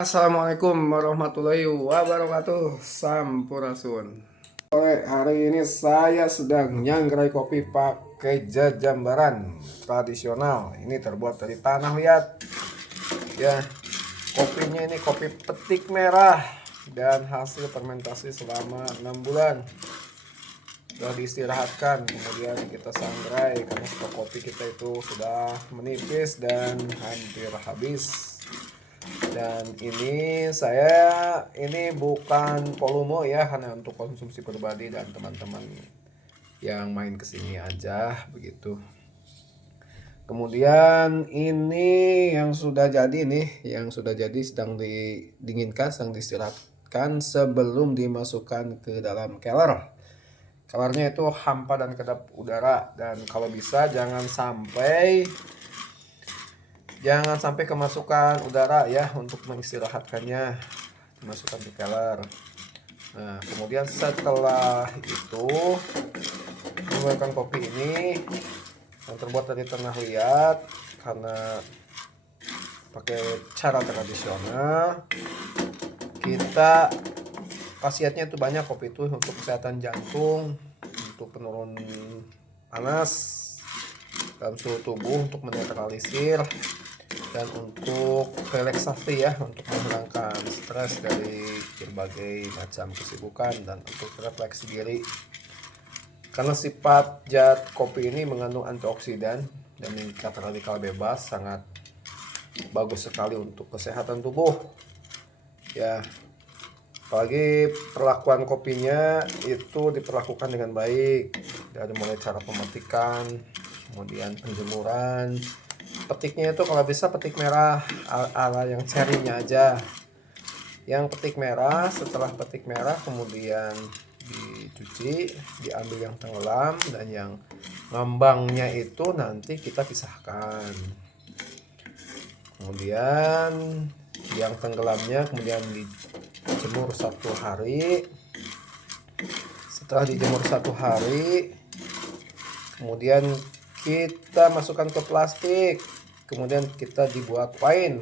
Assalamualaikum warahmatullahi wabarakatuh. Sampurasun. Hari ini saya sedang nyangrai kopi pakai jajambaran tradisional. Ini terbuat dari tanah liat. Ya, kopinya ini kopi petik merah dan hasil fermentasi selama 6 bulan. Sudah diistirahatkan, kemudian kita sangrai karena stok kopi kita itu sudah menipis dan hampir habis. Dan ini bukan volume ya, hanya untuk konsumsi pribadi dan teman-teman yang main kesini aja begitu. Kemudian ini yang sudah jadi sedang didinginkan, sedang diistirahatkan sebelum dimasukkan ke dalam keler. Kelernya itu hampa dan kedap udara, dan kalau bisa jangan sampai kemasukan udara ya untuk mengistirahatkannya, dimasukkan ke keler. Nah, kemudian setelah itu menggunakan kopi ini yang terbuat dari tanah liat karena pakai cara tradisional. Kita khasiatnya itu banyak kopi itu untuk kesehatan jantung, untuk penurun panas dalam suhu tubuh, untuk menetralisir, dan untuk relaksasi ya, untuk menghilangkan stres dari berbagai macam kesibukan dan untuk refleksi diri. Karena sifat zat kopi ini mengandung antioksidan dan mengikat radikal bebas, sangat bagus sekali untuk kesehatan tubuh. Ya, apalagi perlakuan kopinya itu diperlakukan dengan baik, dari mulai cara pemetikan, kemudian penjemuran. Petiknya itu kalau bisa petik merah ala yang cerinya aja. Yang petik merah, setelah petik merah kemudian dicuci, diambil yang tenggelam, dan yang ngambangnya itu nanti kita pisahkan. Kemudian yang tenggelamnya kemudian dijemur 1 hari. Setelah dijemur 1 hari, kemudian kita masukkan ke plastik. Kemudian kita dibuat wine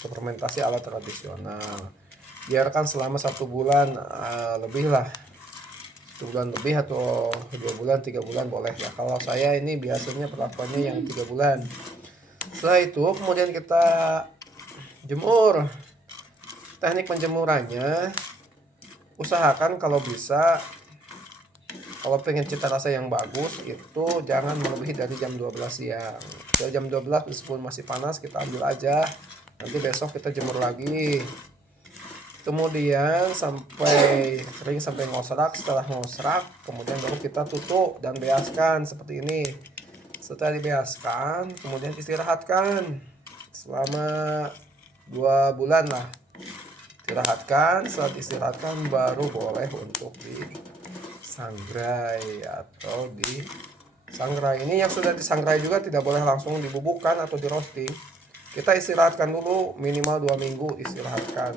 atau fermentasi ala tradisional. Biarkan selama 1 bulan lebih lah, 1 bulan lebih atau 2 bulan, 3 bulan boleh ya. Kalau saya ini biasanya perlakuannya yang 3 bulan. Setelah itu kemudian kita jemur. Teknik penjemurannya, usahakan kalau bisa, kalau pengen cita rasa yang bagus itu jangan melebihi dari jam 12 siang. Dari jam 12 meskipun masih panas kita ambil aja, nanti besok kita jemur lagi. Kemudian sampai kering, sampai ngosrak. Setelah ngosrak kemudian baru kita tutup dan beaskan seperti ini. Setelah dibeaskan kemudian istirahatkan selama 2 bulan lah. Istirahatkan, setelah istirahatkan baru boleh untuk disangrai atau disangrai. Ini yang sudah disangrai juga tidak boleh langsung dibubukkan atau di roasting. Kita istirahatkan dulu minimal 2 minggu, istirahatkan.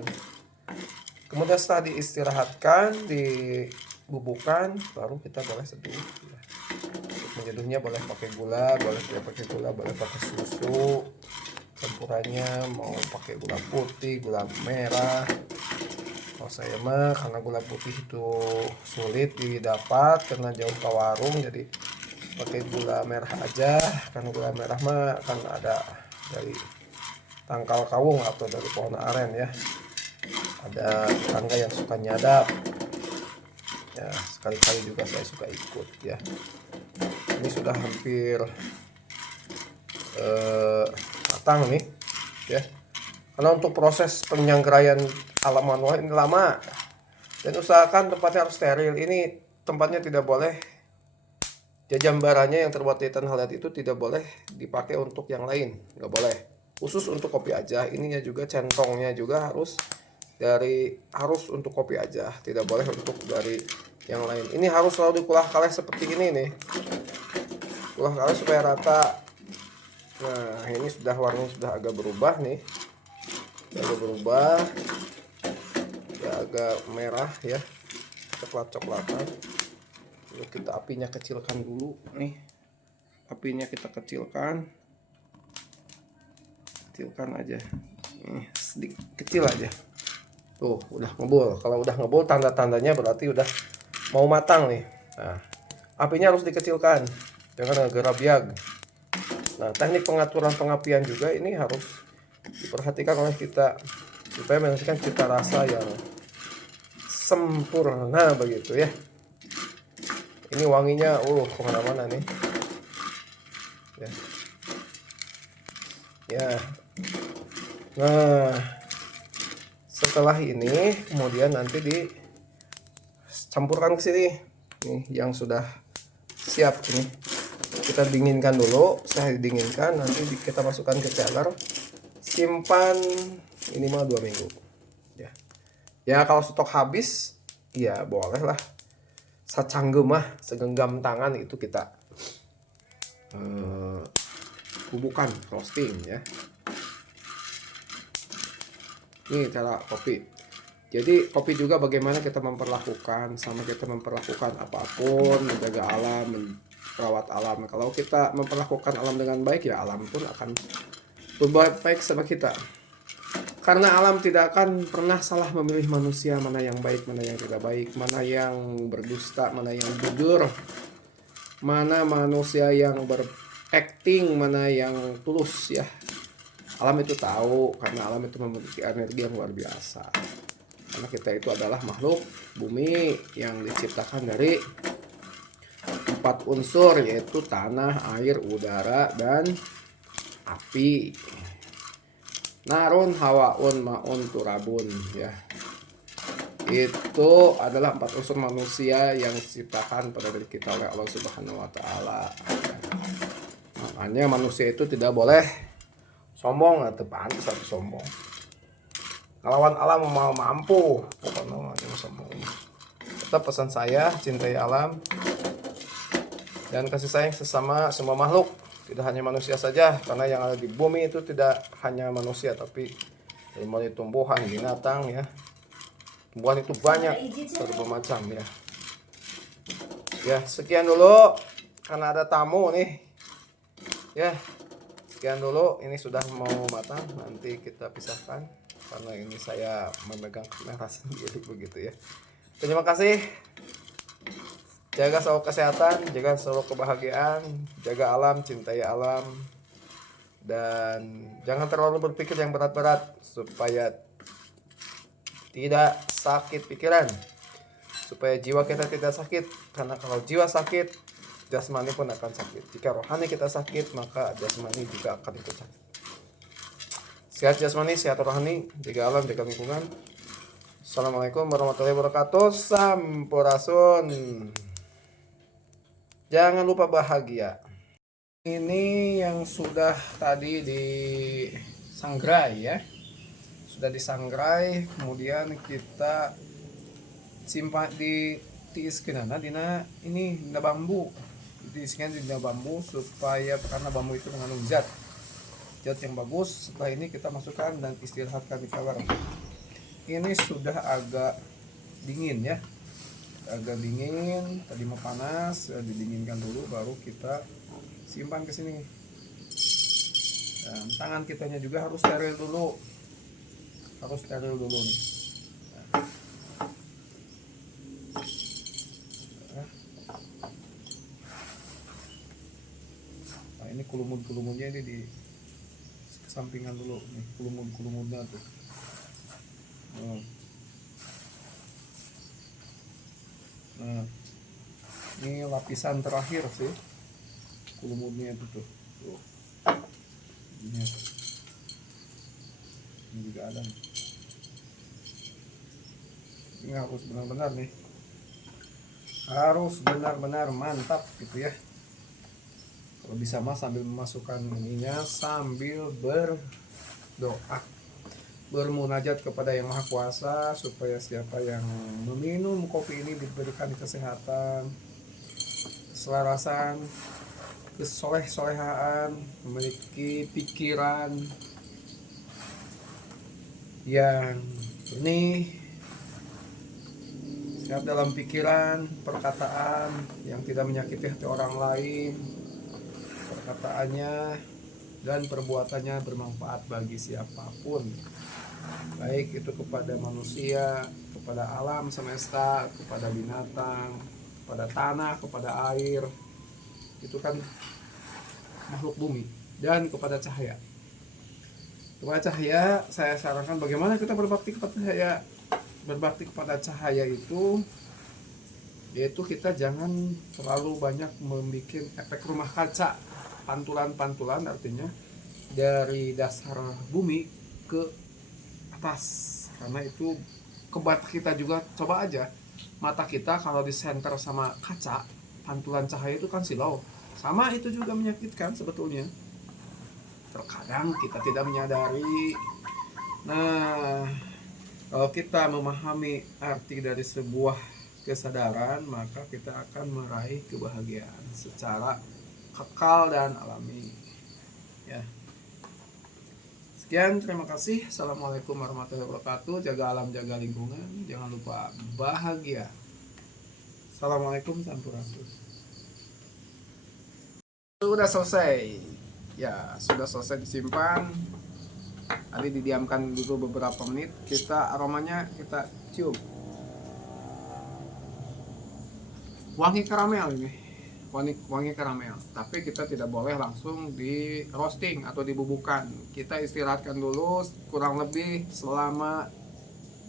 Kemudian setelah diistirahatkan, dibubukkan, baru kita boleh seduh. Untuk menyeduhnya boleh pakai gula, boleh tidak pakai gula, boleh pakai susu. Campurannya mau pakai gula putih, gula merah. Kalau saya mah karena gula putih itu sulit didapat karena jauh ke warung, jadi pakai gula merah aja. Karena gula merah mah kan ada dari tangkal kawung atau dari pohon aren ya. Ada tetangga yang suka nyadap ya, sekali-kali juga saya suka ikut ya. Ini sudah hampir matang nih ya. Karena untuk proses penyanggraian ala manual ini lama, dan usahakan tempatnya harus steril. Ini tempatnya tidak boleh, jajambarannya yang terbuat dari tanah liat itu tidak boleh dipakai untuk yang lain, nggak boleh. Khusus untuk kopi aja. Ininya juga, centongnya juga harus untuk kopi aja, tidak boleh untuk dari yang lain. Ini harus selalu dikulah kaleh seperti ini nih, kulah kaleh supaya rata. Nah, ini sudah warnanya sudah agak berubah nih, ya agak merah ya, coklat-coklatan. Lalu kita apinya kecilkan dulu nih, apinya kita kecilkan aja. sedikit kecil aja. Tuh, udah ngebul. Kalau udah ngebul, tanda-tandanya berarti udah mau matang nih. Nah, apinya harus dikecilkan, jangan agak. Nah, teknik pengaturan pengapian juga ini harus diperhatikan oleh kita supaya menghasilkan cita rasa yang sempurna begitu ya. Ini wanginya, kemana-mana nih. Ya. Ya. Nah, setelah ini kemudian nanti dicampurkan ke sini. Nih yang sudah siap ini. Kita dinginkan dulu, saya dinginkan, nanti kita masukkan ke chiller. Simpan minimal 2 minggu. Ya. Ya kalau stok habis, ya boleh lah. Sacanggem segenggam tangan itu kita bubukkan roasting ya. Ini cara kopi. Jadi kopi juga bagaimana kita memperlakukan, sama kita memperlakukan apapun, menjaga alam, merawat alam. Kalau kita memperlakukan alam dengan baik, ya alam pun akan berbuat baik sama kita. Karena alam tidak akan pernah salah memilih manusia, mana yang baik, mana yang tidak baik, mana yang berdusta, mana yang jujur, mana manusia yang berakting, mana yang tulus ya. Alam itu tahu, karena alam itu memiliki energi yang luar biasa. Karena kita itu adalah makhluk bumi yang diciptakan dari 4 unsur, yaitu tanah, air, udara, dan api. Narun, hawaun, maun, turabun ya. Itu adalah 4 unsur manusia yang diciptakan pada diri kita oleh Allah Subhanahu wa taala. Makanya manusia itu tidak boleh sombong atau pantas atau sombong. Ngelawan alam mau mampu, pokoknya sombong. Tetap pesan saya, cintai alam dan kasih sayang sesama semua makhluk, tidak hanya manusia saja, karena yang ada di bumi itu tidak hanya manusia, tapi dari tumbuhan, binatang ya. Tumbuhan itu banyak, berbagai macam ya. Ya, sekian dulu karena ada tamu nih. Ya. Sekian dulu, ini sudah mau matang, nanti kita pisahkan karena ini saya memegang kamera sendiri begitu ya. Terima kasih. Jaga selalu kesehatan, jaga selalu kebahagiaan, jaga alam, cintai alam, dan jangan terlalu berpikir yang berat-berat supaya tidak sakit pikiran, supaya jiwa kita tidak sakit, karena kalau jiwa sakit, jasmani pun akan sakit. Jika rohani kita sakit, maka jasmani juga akan ikut sakit. Sehat jasmani, sehat rohani, jaga alam, jaga lingkungan. Assalamualaikum warahmatullahi wabarakatuh. Sampurasun. Jangan lupa bahagia. Ini yang sudah tadi disangrai ya. Sudah disangrai, kemudian kita simpan di tiiskeun dina ini dina bambu. Diisikan di bambu supaya karena bambu itu mengandung zat yang bagus. Setelah ini kita masukkan dan istirahatkan di kamar. Ini sudah agak dingin ya, agak dingin, tadi mau panas, didinginkan dulu baru kita simpan ke sini. Dan tangan kitanya juga harus steril dulu, nih. Ini kulumut-kulumutnya ini di kesampingan dulu nih, kulumut-kulumutnya tuh. Nah, ini lapisan terakhir sih kulumutnya itu tuh. Ini juga ada nih. Ini harus benar-benar nih, harus benar-benar mantap gitu ya. Kalau bisa mah sambil memasukkan ininya, sambil berdoa, bermunajat kepada Yang Maha Kuasa supaya siapa yang meminum kopi ini diberikan kesehatan, keselarasan, kesoleh-solehaan, memiliki pikiran yang jernih, sehat dalam pikiran, perkataan yang tidak menyakiti hati orang lain, perkataannya dan perbuatannya bermanfaat bagi siapapun, baik itu kepada manusia, kepada alam semesta, kepada binatang, kepada tanah, kepada air, itu kan makhluk bumi, dan kepada cahaya. Kepada cahaya, saya sarankan bagaimana kita berbakti kepada cahaya. Berbakti kepada cahaya itu yaitu kita jangan terlalu banyak membuat efek rumah kaca, pantulan-pantulan, artinya dari dasar bumi ke atas, karena itu ke mata kita juga. Coba aja mata kita kalau di center sama kaca, pantulan cahaya itu kan silau, sama itu juga menyakitkan sebetulnya. Terkadang kita tidak menyadari. Nah, kalau kita memahami arti dari sebuah kesadaran, maka kita akan meraih kebahagiaan secara kekal dan alami. Ya. Sekian, terima kasih. Assalamualaikum warahmatullahi wabarakatuh. Jaga alam, jaga lingkungan. Jangan lupa bahagia. Assalamualaikum, sampurasun. Sudah selesai. Ya, sudah selesai disimpan. Tadi didiamkan dulu beberapa menit. Kita aromanya kita cium. Wangi karamel ini, wangi karamel. Tapi kita tidak boleh langsung di roasting atau dibubuhkan. Kita istirahatkan dulu kurang lebih selama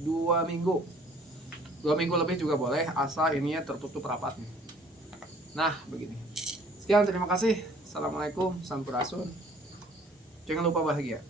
2 minggu. 2 minggu lebih juga boleh, asal ininya tertutup rapat nih. Nah, begini. Sekian, terima kasih. Assalamualaikum, sampurasun. Jangan lupa bahagia.